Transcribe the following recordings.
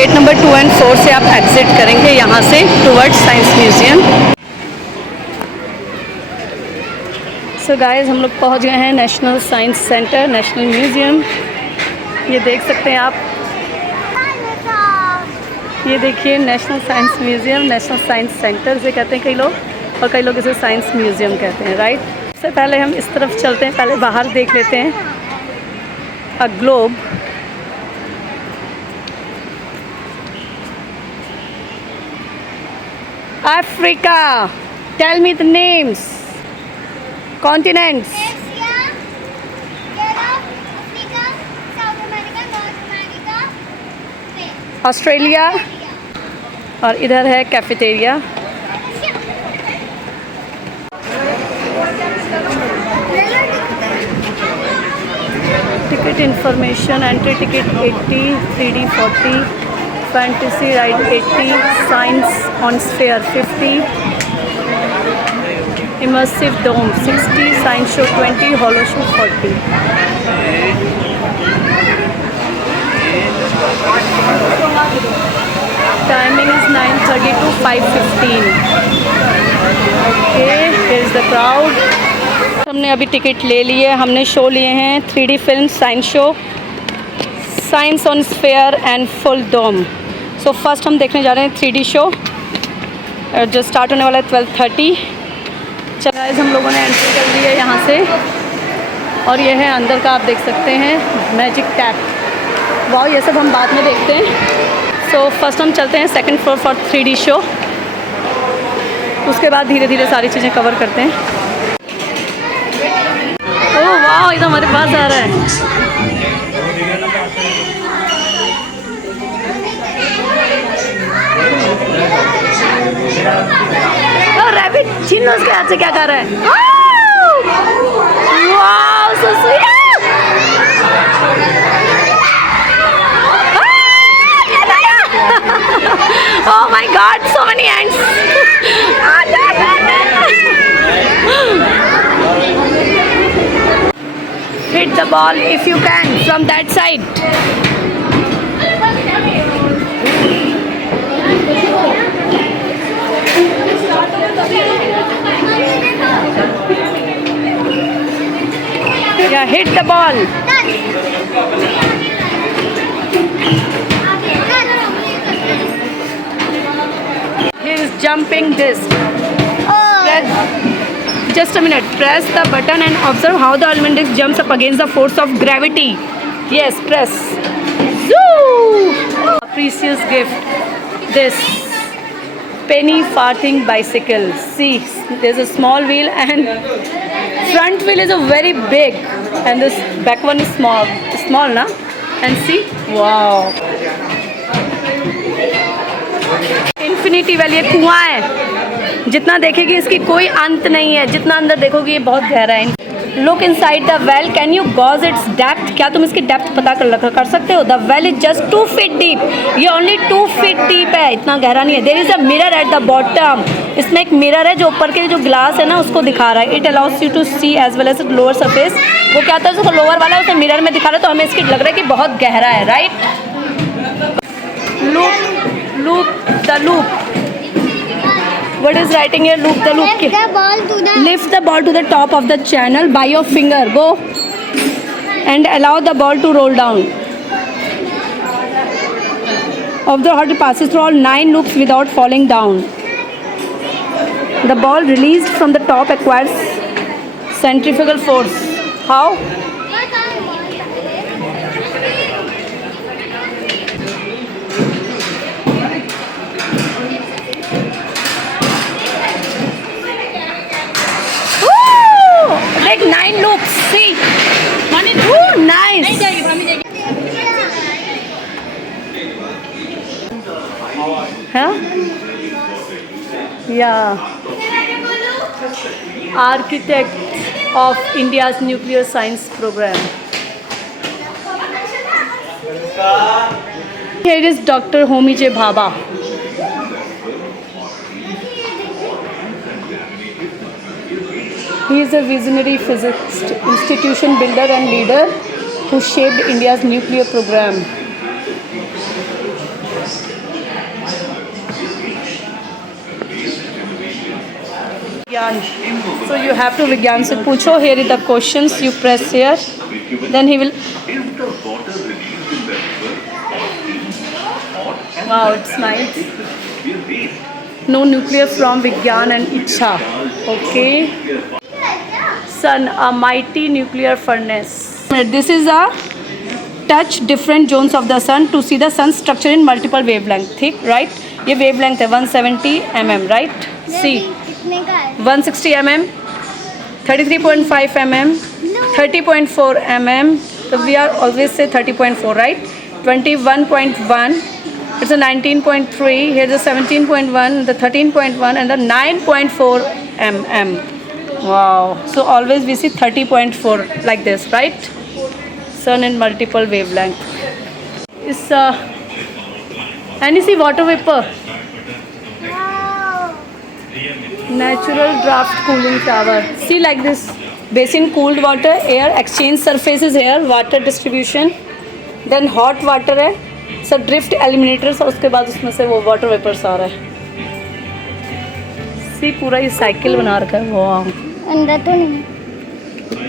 Gate number 2 एंड 4 से आप एग्जिट करेंगे यहाँ से towards science museum. So guys हम लोग पहुँच गए हैं national science centre, national museum. ये देख सकते हैं आप, ये देखिए national science museum, national science centre से कहते हैं कई लोग, और कई लोग इसे साइंस म्यूज़ियम कहते हैं, राइट। सबसे पहले हम इस तरफ चलते हैं, पहले बाहर देख लेते हैं a globe. Africa, tell me the names, continents. Asia, Europe, Africa, South America, North America, Spain. Australia, और इधर है cafeteria. Ticket information, entry ticket 80, 3D 40, fantasy ride 80, science on sphere 50, immersive dome 60, science show 20, holo show 40। Timing is 9:30 to 5:15। Okay, here is the crowd. हमने अभी टिकट ले लिए, हमने शो लिए हैं 3D film, science show, science on sphere and full dome. So first हम देखने जा रहे हैं 3D शो, जो स्टार्ट होने वाला है 12:30। चलो गाइस, हम लोगों ने एंट्री कर ली है यहाँ से, और ये है अंदर का, आप देख सकते हैं मैजिक टैप। वाह, ये सब हम बाद में देखते हैं। सो फर्स्ट हम चलते हैं second floor for 3D show, उसके बाद धीरे धीरे सारी चीज़ें कवर करते हैं। ओह वाह, इधर हमारे पास आ रहा है। रैबिट छीन लो उसके हाथ से, क्या कर रहा है? Wow, so sweet. Oh my God, so many ends. Hit the ball if you can from that side. Yeah, hit the ball. He is jumping disc. Just a minute. Press the button and observe how the almond disc jumps up against the force of gravity. Yes, press. Zoo! A precious gift. This penny farthing bicycle. See, there's a small wheel and front wheel is a very big, and this back one is small, na? And see, wow. Infinity well, ये कुआं है, जितना देखेगी इसकी कोई अंत नहीं है, जितना अंदर देखोगी ये बहुत गहरा है। Look inside the well, can you gauge its depth? क्या तुम इसकी डेप्थ पता कर सकते हो? The well is just 2 feet deep, ये ओनली 2 feet डीप है, इतना गहरा नहीं है। There is a mirror at the bottom, इसमें एक मिरर है जो ऊपर के जो ग्लास है ना उसको दिखा रहा है। It allows you to see as well as lower surface. वो क्या होता है, जो लोअर वाला है उसे मिरर में दिखा रहा है, तो हमें इसकी लग रहा है कि बहुत गहरा है, right. Loop the loop, what is writing here? Loop the loop. Lift the ball to the top of the channel by your finger. Go and allow the ball to roll down. Observe how it passes through all 9 loops without falling down. The ball released from the top acquires centrifugal force. How? Like 9 loops. See. Ooh, nice. Huh? Yeah. Architect of India's nuclear science program. Here is Dr. Homi J. Bhabha. He is a visionary physicist, institution builder and leader who shaped India's nuclear program. Vigyan. So you have to Vigyan से पूछो. Here is the questions. You press here. Then he will. Wow, it's nice. No nuclear from Vigyan and Ichha. Okay. Sun, a mighty nuclear furnace. This is a touch different zones of the sun to see the sun structure in multiple wavelength. ठीक, right? ये wavelength है 170 mm, right? See, कितने का है? 160 mm, 33.5 mm, 30.4 mm. So we are always say 30.4, right? 21.1. It's a 19.3. Here's a 17.1, the 13.1, and the 9.4 mm. Wow. So always we see 30.4 like this, right? Sun in multiple wavelength. Is and you see water vapor. Wow. Natural draft cooling shower. See like this. Basin cooled water, air exchange surfaces here, water distribution. Then hot water है. So drift eliminators और उसके बाद उसमें से वो water vapors आ रहा है. See पूरा ये साइकिल बना रखा है. वाह. अंदर तो नहीं.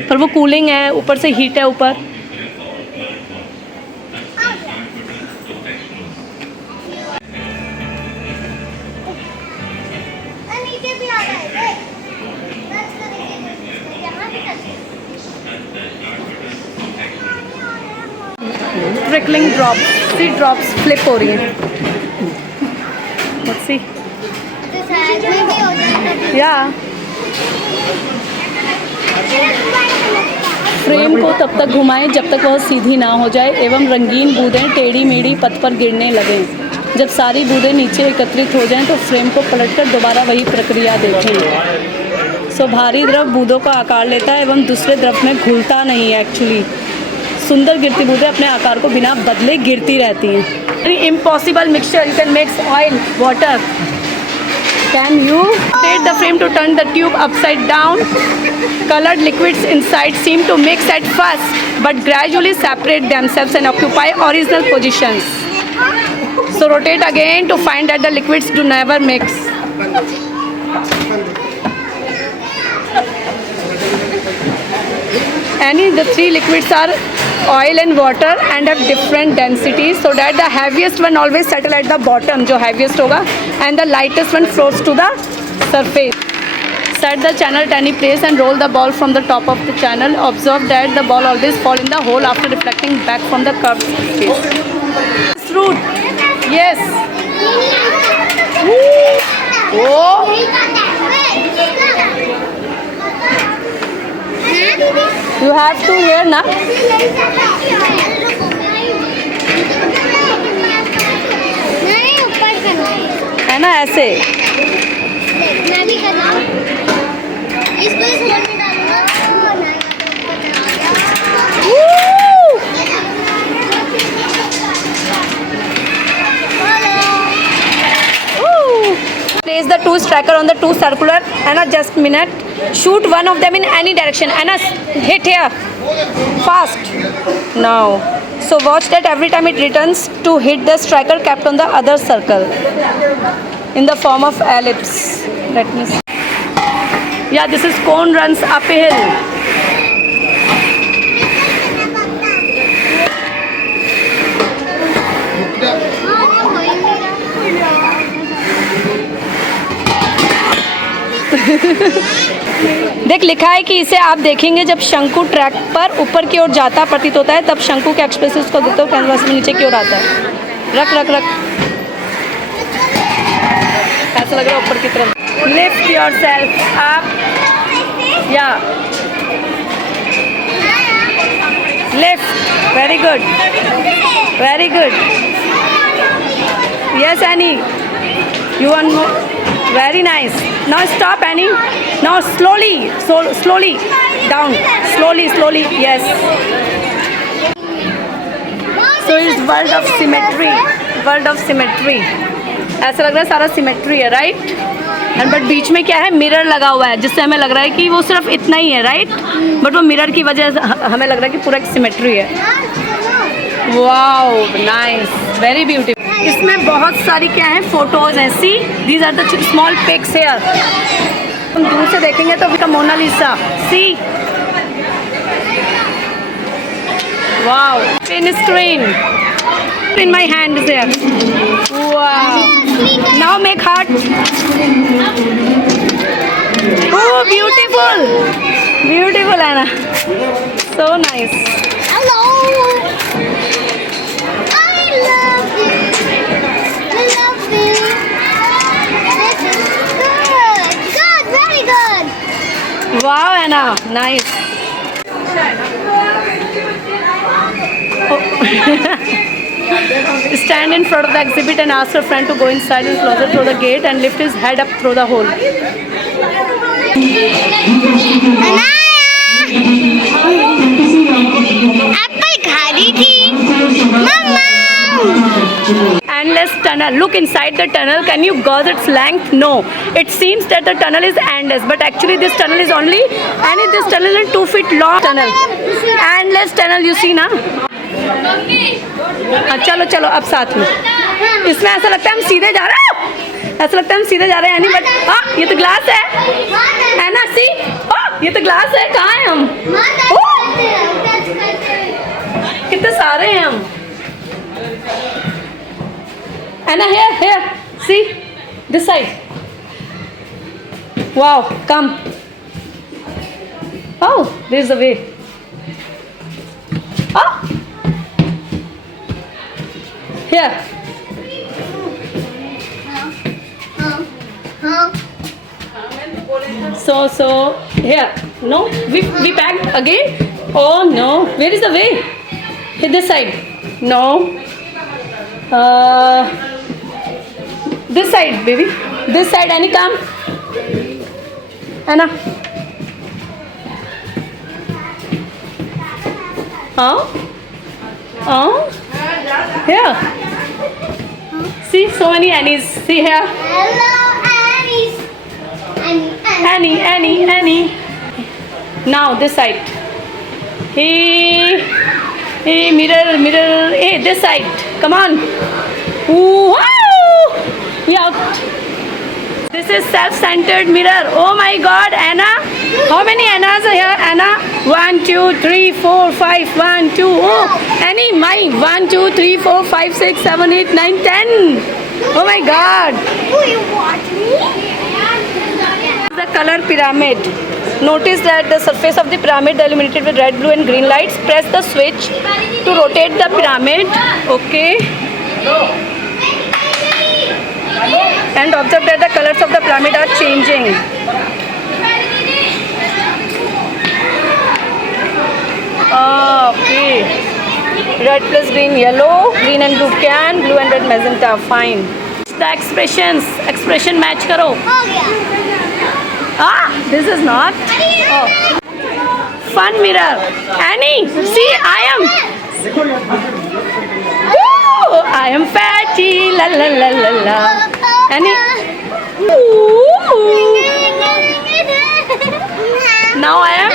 पर वो कूलिंग है, ऊपर से हीट है ऊपर. नीचे भी आ रहा है. टच करेंगे. यहाँ भी touch. Trickling drops. See drops flip हो रही है. Let's see. तो साइड में भी हो जाएगा. Yeah. फ्रेम को तब तक घुमाएं जब तक वह सीधी ना हो जाए एवं रंगीन बूंदें टेढ़ी मेढ़ी पथ पर गिरने लगें. जब सारी बूंदें नीचे एकत्रित हो जाएं तो फ्रेम को पलटकर दोबारा वही प्रक्रिया देखें. सो भारी द्रव बूंदों का आकार लेता है एवं दूसरे द्रव में घुलता नहीं है. एक्चुअली सुंदर गिरती बूंदें अपने आकार को बिना बदले गिरती रहती हैं. Impossible mixture. You can mix oil water. Can you rotate the frame to turn the tube upside down? Colored liquids inside seem to mix at first, but gradually separate themselves and occupy original positions. So rotate again to find that the liquids do never mix. The three liquids are oil and water and have different densities, so that the heaviest one always settle at the bottom, जो heaviest होगा, and the lightest one floats to the surface. Set the channel at any place and roll the ball from the top of the channel. Observe that the ball always fall in the hole after reflecting back from the curved face. Root. Yes. Oh. You have to hear na. नहीं ऊपर करना है. है ना ऐसे. मैं भी कर रहा हूँ. इसको इस होल में डालूंगा. Place the two striker on the two circular and just minute. Shoot one of them in any direction and hit here fast. Now, so watch that every time it returns to hit the striker kept on the other circle in the form of ellipse. Let me see. Yeah, this is cone runs uphill. देख लिखा है कि इसे आप देखेंगे जब शंकु ट्रैक पर ऊपर की ओर जाता प्रतीत होता है, तब शंकु के एक्सप्रेसिव्स को देखते हुए कैनवास में नीचे की ओर आता है. रख रख रख. ऐसा लग रहा है ऊपर की तरफ. Lift yourself up. या lift. Very good. Very good. Yes any. You want more. Very nice. Now stop, Annie. Now slowly, slowly down. Slowly. Yes. So it's world of symmetry. World of symmetry. ऐसा लग रहा है सारा सिमेट्री है, right? And but बीच में क्या है, मिरर लगा हुआ है, जिससे हमें लग रहा है कि वो सिर्फ इतना ही है, राइट? बट वो मिरर की वजह से हमें लग रहा है कि पूरा एक सिमेट्री है. Wow, nice, very beautiful. इसमें बहुत सारी क्या है, फोटोज हैं. See, these are the small pics here. हम दूर से देखेंगे तो का Mona Lisa, see, wow, in screen, in my hand is there. Wow. Now make heart. Oh, beautiful. Beautiful, Anna. So nice. Hello. I love it. I love it. This is good. Good, very good. Wow, Anna. Nice. Stand in front of the exhibit and ask your friend to go inside and closer through the gate and lift his head up through the hole. Apple खा रही थी मम्मा. Endless tunnel. Look inside the tunnel. Can you gauge its length? No. It seems that the tunnel is endless, but actually this tunnel is only, and this tunnel is 2 feet long tunnel. Endless tunnel, you see ना? चलो चलो अब साथ में. इसमें ऐसा लगता है हम सीधे जा रहे हैं. ऐसा लगता है हम सीधे जा रहे हैं नहीं, बट हाँ ये तो ग्लास है ना, सी, ये तो ग्लास है. कहाँ हैं हम? कितने सारे हैं हम. Anna, here, see, this side. Wow, come. Oh, this is the way. Oh, here. So here. No, we packed again. Oh no, where is the way? Here, this side. No. This side, baby. This side, Annie, come. Anna. Here. See, so many Annies. See here. Hello, Annie's. Annie. Now, this side. Hey, mirror. Hey, this side. Come on. Wow! Yeah. This is self-centered mirror. Oh my God, Anna. How many Annas are here, Anna? 1, 2, 3, 4, 5. 1, 2. Oh, Annie, my. 1, 2, 3, 4, 5, 6, 7, 8, 9, 10. Oh my God. Will you watch me? The color pyramid. Notice that the surface of the pyramid is illuminated with red, blue and green lights. Press the switch to rotate the pyramid. Okay. And observe that the colors of the pyramid are changing. Okay. Red plus green, yellow, green and blue can, blue and red magenta. Fine. The expression match karo. Oh yeah. This is not. Oh. Fun mirror. Annie, see, I am. Woo! I am fatty. La la la la la. Annie. Ooh. Now I am.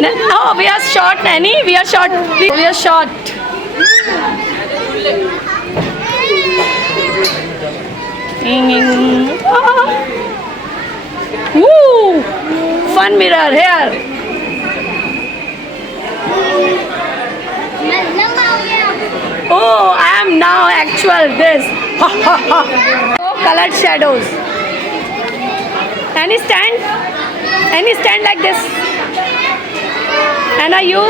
No, we are short, Annie. We are short. We are short. Woo! Fun mirror here. Oh, I am now actual this. Oh, colored shadows. Any stand like this. Anna, you?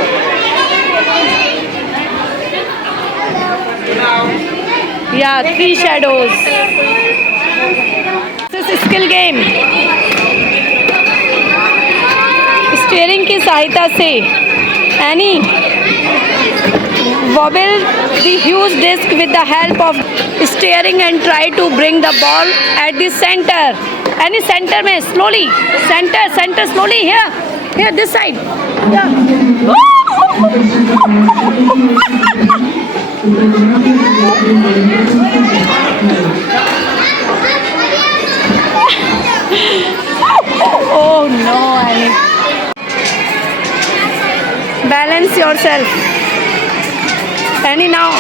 Yeah, 3 shadows. This is skill game. Steering की सहायता से Annie wobble the huge disc with the help of steering and try to bring the ball at the center. Annie, center में slowly. Center slowly. Here this side. Yeah. Oh no, Annie. Balance yourself. Annie, now.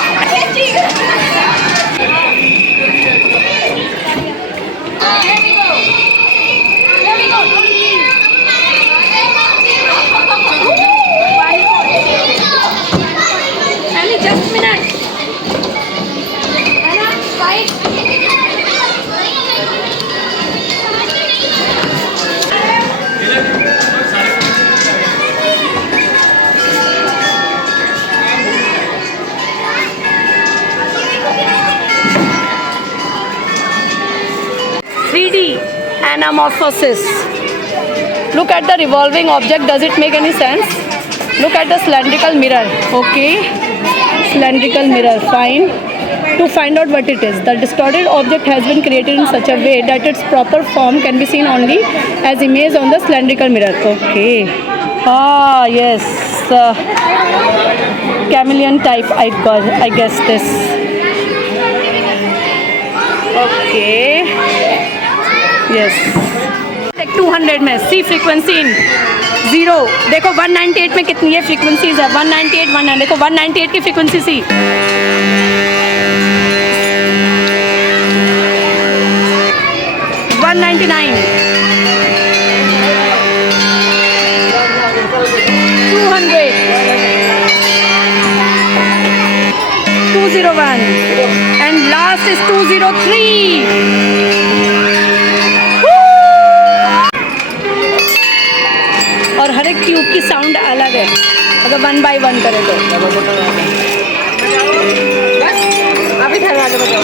anamorphosis. Look at the revolving object. Does it make any sense? Look at the cylindrical mirror. Okay. Cylindrical mirror. Fine. To find out what it is, the distorted object has been created in such a way that its proper form can be seen only as image on the cylindrical mirror. Okay. Ah, yes. Chameleon type. I guess this. Okay. Yes. 200 में सी frequency in 0. देखो 198 में कितनी है फ्रीक्वेंसीज है. 198 100. देखो 198 की फ्रीक्वेंसी सी. 199. 200. 201. And last is 203. और हर एक ट्यूब की साउंड अलग है अगर 1 by 1 करें तो. अभी ठहरा के बताओ.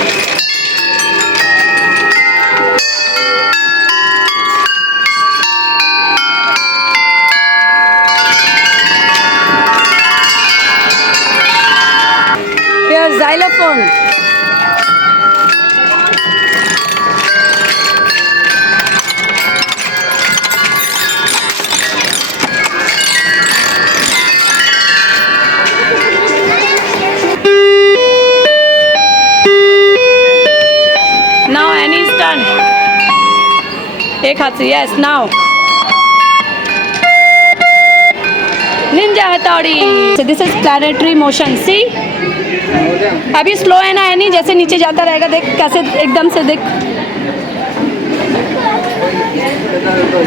Here's xylophone. एक हाथ से. यस नाउ निंजा हथौड़ी. This is planetary motion. See अभी स्लो है ना एनी, जैसे नीचे जाता रहेगा. देख कैसे एकदम से देख.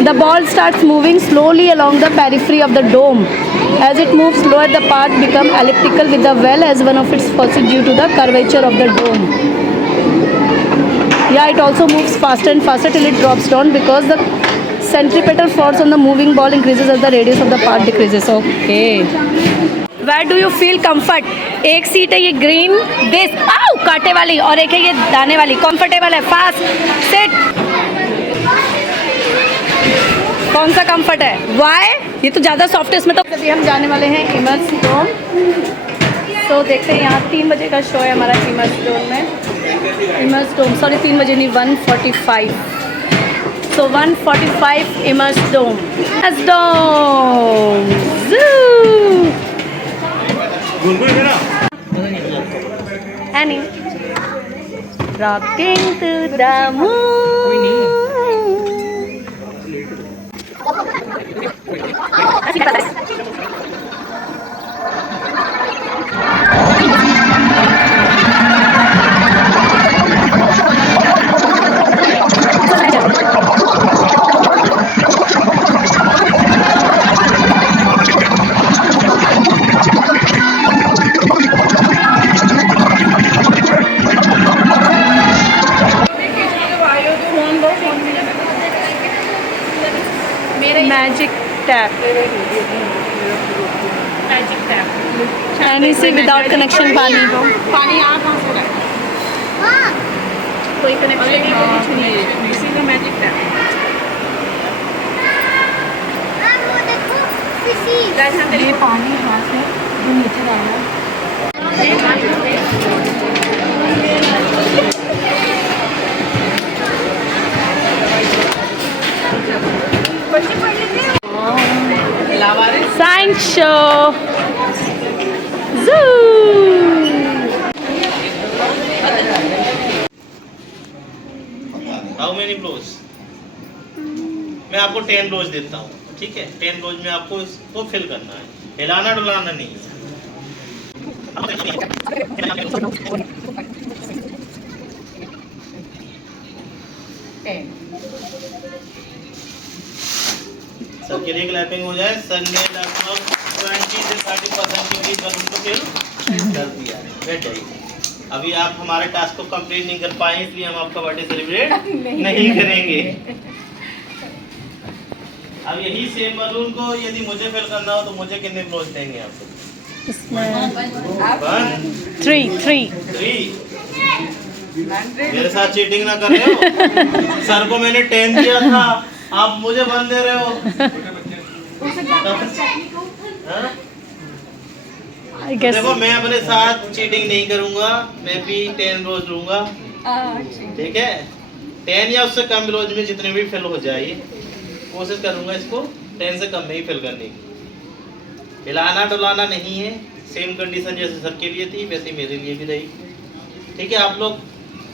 The ball starts moving slowly along the periphery of the dome. As it moves slower, the path become elliptical with the well as one of its forces due to the curvature of the dome. Yeah, it also moves faster and faster till it drops down because the centripetal force on the moving ball increases as the radius of the path decreases. Okay. Where do you feel comfort? एक सीट है ये green this आओ कांटे वाली और एक है ये दाने वाली. कंफर्टेबल है. Fast seat. कौन सा कंफर्ट है? वाई ये तो ज़्यादा सॉफ्ट है इसमें. तो अभी हम जाने वाले हैं इमर्स डोम. तो देखते हैं यहाँ 3 बजे का शो है हमारा इमर्स डोम में. इमर्स डोम सॉरी 3 बजे नहीं 1:45. So 1:45 Immerse Dome. Immerse Dome. Zoo. Annie. Rocking to the moon. Magic tap. Magic tap. Any से without connection पानी. पानी यहाँ कहाँ से है? कोई connection नहीं है. इसी का magic tap. ये पानी यहाँ से जो नीचे डालना. Science show. Zoo. How many blows? मैं आपको 10 blows देता हूँ. ठीक है 10 blows में आपको इसको फिल करना है. हिलाना डुलाना नहीं. सर्कुलर क्लैपिंग हो जाए. सर ने लगभग 20 से 30% के बीच बल्ब को फिल कर दिया. बैठ जाइए. अभी आप हमारे टास्क को कंप्लीट नहीं कर पाए इसलिए हम आपका बर्थडे सेलिब्रेट नहीं करेंगे. अब यही सेम बलून को यदि मुझे फिल करना हो तो मुझे कितने ब्लोज देंगे आपको? इसमें 3. 3 मेरे साथ चीटिंग ना कर रहे हो। सर को मैंने 10 दिया था, आप मुझे 1 दे रहे हो। हाँ? आई गेस देखो मैं अपने साथ चीटिंग नहीं करूंगा, मैं भी 10 रोज लूंगा, ठीक है। 10 या उससे कम रोज में जितने भी फिल हो जाए, कोशिश करूंगा इसको 10 से कम में ही फिल करने की। हिलाना डुलाना नहीं है, सेम कंडीशन जैसे सर के लिए थी वैसे मेरे लिए भी रही, ठीक है। आप लोग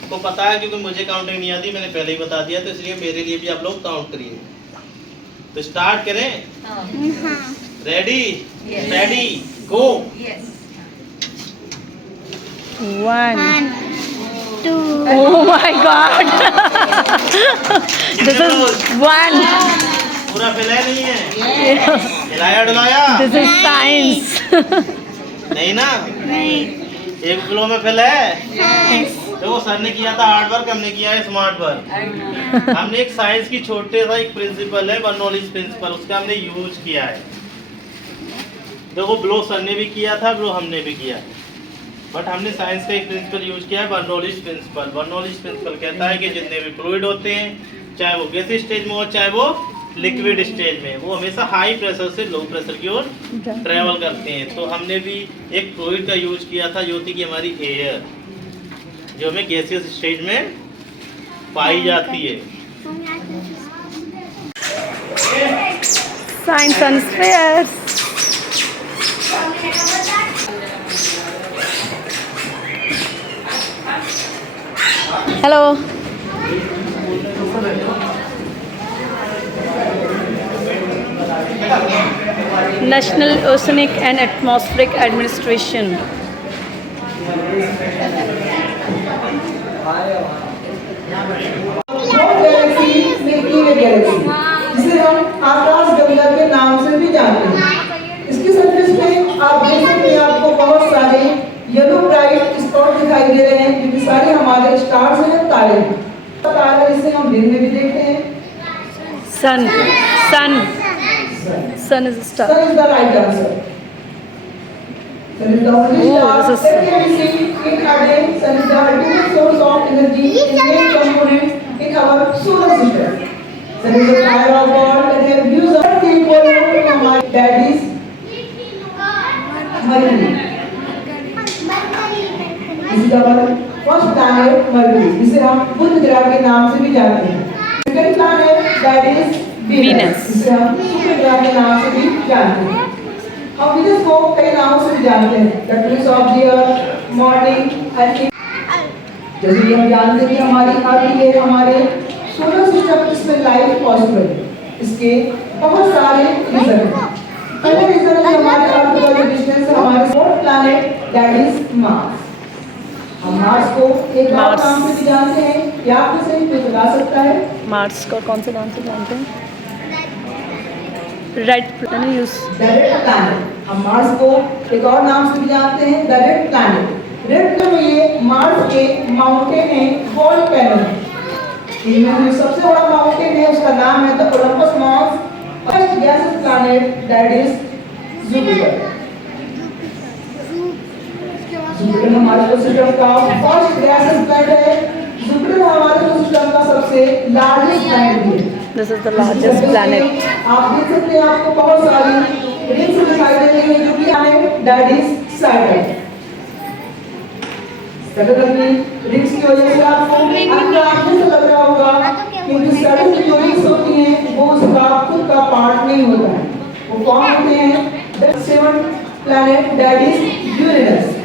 को पता है क्योंकि मुझे काउंटिंग नहीं आती, मैंने पहले ही बता दिया, तो इसलिए मेरे लिए भी आप लोग काउंट करिए। तो स्टार्ट करें, ready ready go. 1 2 Oh my God! This is 1. पूरा फैलाया नहीं है, हिलाया डुलाया This is science. नहीं ना, नहीं एक फ्लो में फैलाया है। यस देखो सर ने किया था हार्ड वर्क, हमने किया है स्मार्ट वर्क। हमने एक साइंस की छोटे सा एक प्रिंसिपल है, वन नॉलेज प्रिंसिपल, उसका हमने यूज किया है। देखो ब्लो सर ने भी किया था, ब्लो हमने भी किया है, बट हमने साइंस का एक प्रिंसिपल यूज किया है, one knowledge principle. One knowledge principle कहता है कि जितने भी फ्लूइड होते हैं, चाहे वो गैस स्टेज में हो चाहे वो लिक्विड स्टेज में, वो हमेशा हाई प्रेशर से लो प्रेशर की ओर ट्रेवल करते हैं। तो हमने भी एक फ्लूइड का यूज किया था जो थी कि हमारी एयर, जो हमें गैसियस स्टेज में पाई जाती है। Science and spares. Hello. National Oceanic and Atmospheric Administration. Galaxy milky वे गैलेक्सी, जिसे हम आकाश गंगा के नाम से भी जानते हैं। इसकी सरफेस पे आप देख सकते हैं, आपको बहुत सारे येलो ब्राइट स्पॉट दिखाई दे रहे हैं, क्योंकि सारे हमारे स्टार्स हैं, तारे हैं। तारे इसे हम दिन में भी देखते हैं। Sun. Sun. Sun is a star. Sun is the right answer. Sun is the only star this is- that can be seen in our day. Sun is the ultimate source of energy in main components in our solar system. Sun is the fire of God that have used our people from my daddies. Mercury. This is our first planet, Mercury, जिसे हम बुध ग्रह के नाम से भी जानते हैं। Second planet that is Venus. जिसे हम शुक्र ग्रह के नाम से भी जानते हैं। हम वीनस को कई नामों से भी जानते हैं, the twins of the earth, morning and जैसे कि हम जानते हैं कि हमारी अर्थ है, हमारे सोलर सिस्टम इसमें लाइफ पॉसिबल है। इसके बहुत सारे रीजन हैं। पहला रीजन है हमारे अर्थ का जो डिस्टेंस है, हमारे fourth planet that is Mars. हम मार्स को एक और Mars. नाम से भी जानते हैं, क्या आप इसे कोई बता सकता है? Mars को कौन से नाम से जानते हैं? Red planet use. The red planet. हम मार्स को एक और नाम से भी जानते हैं, द रेड प्लैनेट। रेड में ये मार्स के माउंटेन है, वॉल्केनो। इनमें जो सबसे बड़ा माउंटेन है उसका नाम है the Olympus mount. First gases planet that is Jupiter. Jupiter हमारे सोलर सिस्टम का फर्स्ट गैसेस प्लैनेट है। जुपिटर हमारे सोलर सिस्टम का सबसे लार्जेस्ट प्लैनेट है। This is the largest planet. आप देख सकते हैं, आपको बहुत सारी रिंग्स दिखाई दे रही हैं, जो कि है दैट इज सैटर्न। सैटर्न की रिंग्स की वजह से आपको आपकी आंखों से लग रहा होगा कि जो सैटर्न की जो रिंग्स होती हैं वो उसका खुद का पार्ट नहीं होता है, वो कौन होते हैं? The seventh planet that is Uranus.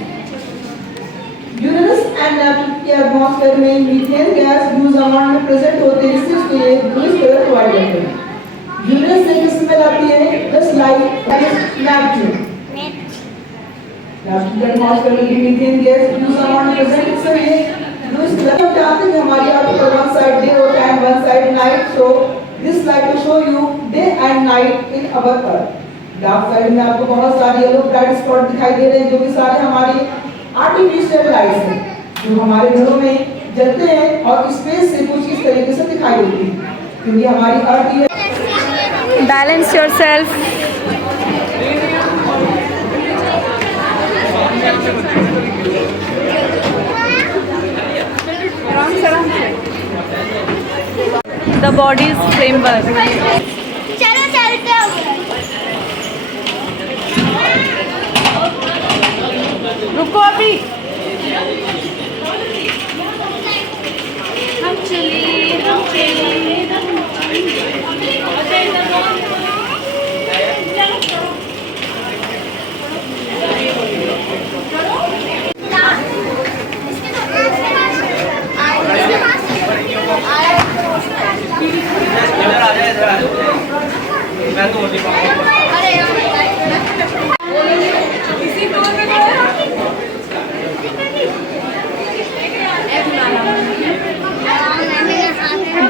Uranus and Neptune के एटमॉस्फेयर में मीथेन गैस ह्यूज अमाउंट में प्रेजेंट होते हैं, जिससे उसके लिए ब्लूइश कलर प्रोवाइड करते हैं। यूरेनस से किस स्मेल आती है? Just like Neptune. नेपच्यून के एटमॉस्फेयर में मीथेन गैस ह्यूज अमाउंट में प्रेजेंट, इसलिए ब्लूइश कलर। हम जानते हैं कि हमारी अर्थ पर वन साइड डे होता है, one side night, so this light will show you day and night in our earth. Dark side में आपको बहुत सारे येलो ब्राइट स्पॉट दिखाई दे रहे हैं, जो कि सारे हमारी आर्टिफिशियल लाइट्स हैं, जो हमारे घरों में जलते हैं और स्पेस से कुछ इस तरीके से दिखाई देती है, क्योंकि हमारी अर्थ ये Balance yourself. the body's framework. चलो चलते हैं रुको अभी, हम चले हम चले।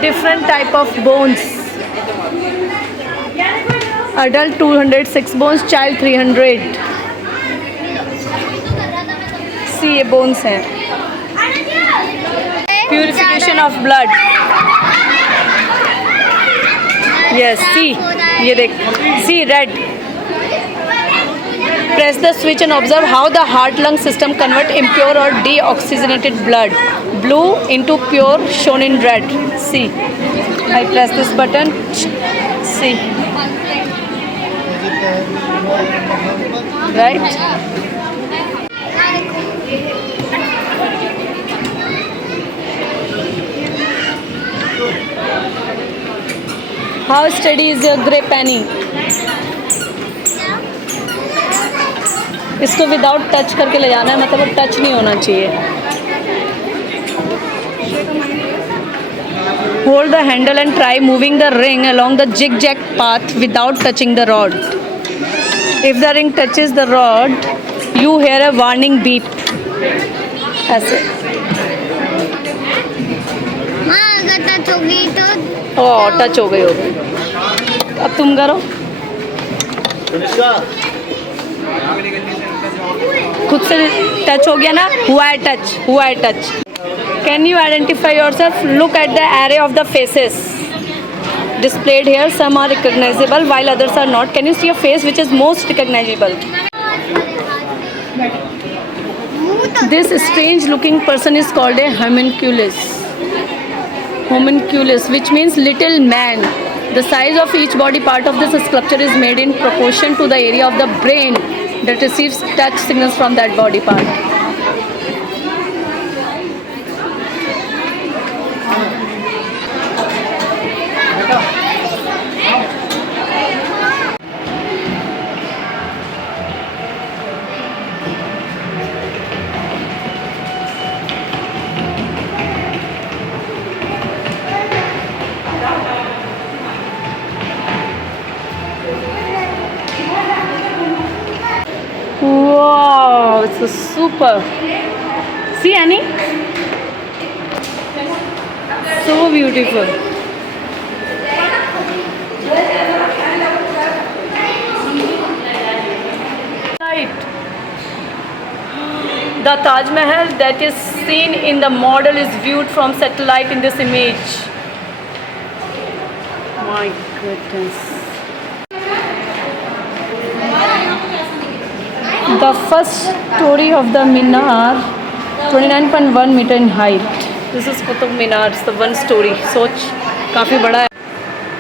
Different type of bones. Adult 206 bones, child 300. See, ये bones हैं. Purification of blood. Yes, see, ये देख, see red. Press the switch and observe how the heart-lung system convert impure or deoxygenated blood, blue into pure, shown in red. See, I press this button. See, right? How steady is your grey penny? इसको without touch करके ले जाना है, मतलब वो टच नहीं होना चाहिए. Hold the handle and try moving the ring along the zigzag path without touching the rod. If the ring touches the rod, you hear a warning beep. ऐसे. हाँ अगर टच होगी तो ओह, टच हो गई होगी. अब तुम करो. खुद से टच हो गया ना. हुआ है टच, हुआ है touch. Can you identify yourself? Look at the array of the faces displayed here. Some are recognizable while others are not. Can you see a face which is most recognizable? This strange looking person is called a homunculus. Homunculus, which means little man. The size of each body part of this sculpture is made in proportion to the area of the brain that receives touch signals from that body part. Wow, it's a super. See, Annie? So beautiful. Right. The Taj Mahal that is seen in the model is viewed from satellite in this image. My goodness. The first story of the Minar, 29.1 meter in height. This is Qutub Minar, it's the one story. सोच काफ़ी बड़ा है.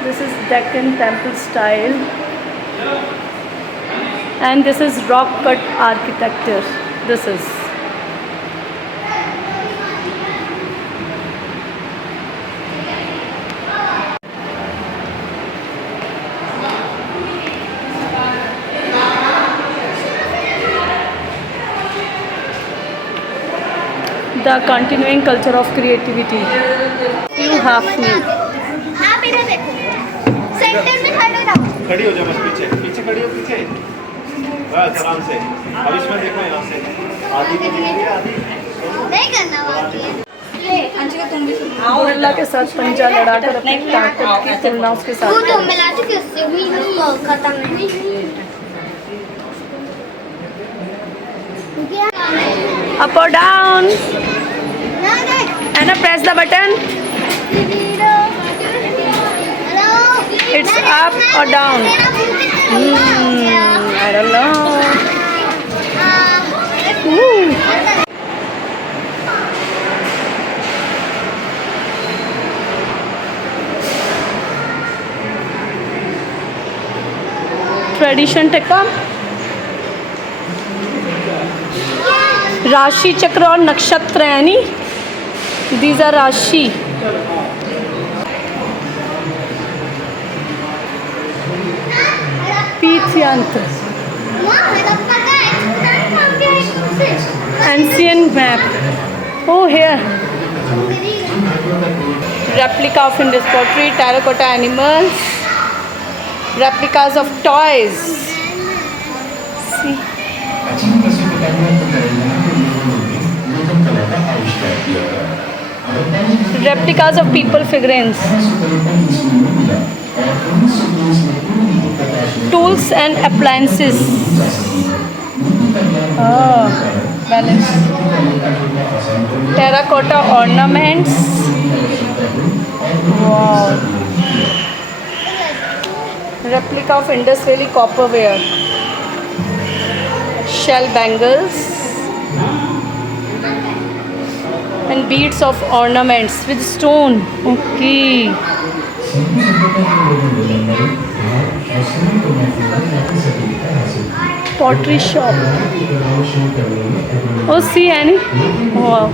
This is Deccan temple style. And this is rock cut architecture. This is. The continuing culture of creativity. You have me. हाँ मेरा देखो सेंटर में खड़े रहो खड़ी हो जाओ, बस पीछे पीछे खड़ी हो, पीछे बस आराम से. अब इसमें देखो यहाँ से आधी को देखिए, आधी नहीं करना बाकी है ले अंशिका तुम भी गोरिल्ला के साथ पंजा लड़ाकर अपनी ताकत की तुलना उसके वो साथ तो मिला चुके उससे भी खत्म नहीं Up or down? ना देख Anna, press the button. It's up or down? I don't know. Ooh. Tradition टेक्का, राशि चक्र और नक्षत्र यानी दीज आर राशि. पीठ यंत्र, ancient map. Oh here. Replica of Indus pottery, terracotta animals, replicas of toys. See. Replicas of people figurines. Tools and appliances. Oh, balance. Terracotta ornaments. Wow. Replica of Indus Valley copperware. Shell bangles. And beads of ornaments with stone. Okay. Pottery shop. Oh, see Annie? Wow.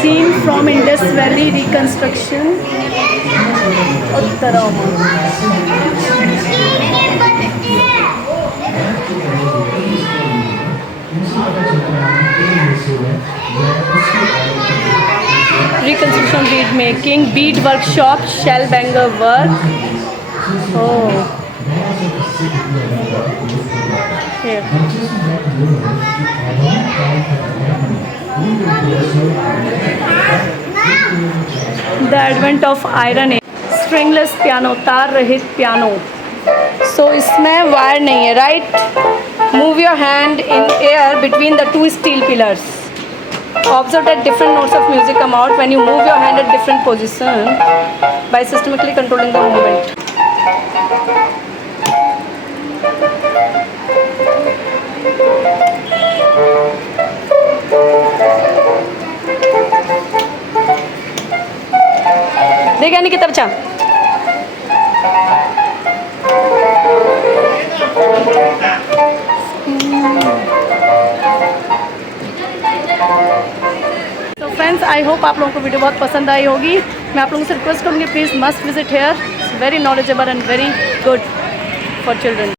Scene from Indus Valley reconstruction. Uttarama. Reconstruction bead making, bead workshop, shell banger work. Oh, here. The advent of iron age. Stringless piano, तार रहित piano. So इसमें वायर नहीं है, right? Move your hand in air between the two steel pillars. Observe that different notes of music come out when you move your hand at different position by systematically controlling the movement. देखिए नहीं कितना बचा. तो friends, I hope आप लोगों को वीडियो बहुत पसंद आई होगी. मैं आप लोगों से रिक्वेस्ट करूँगी, please must visit hair. Very knowledgeable and very good for children.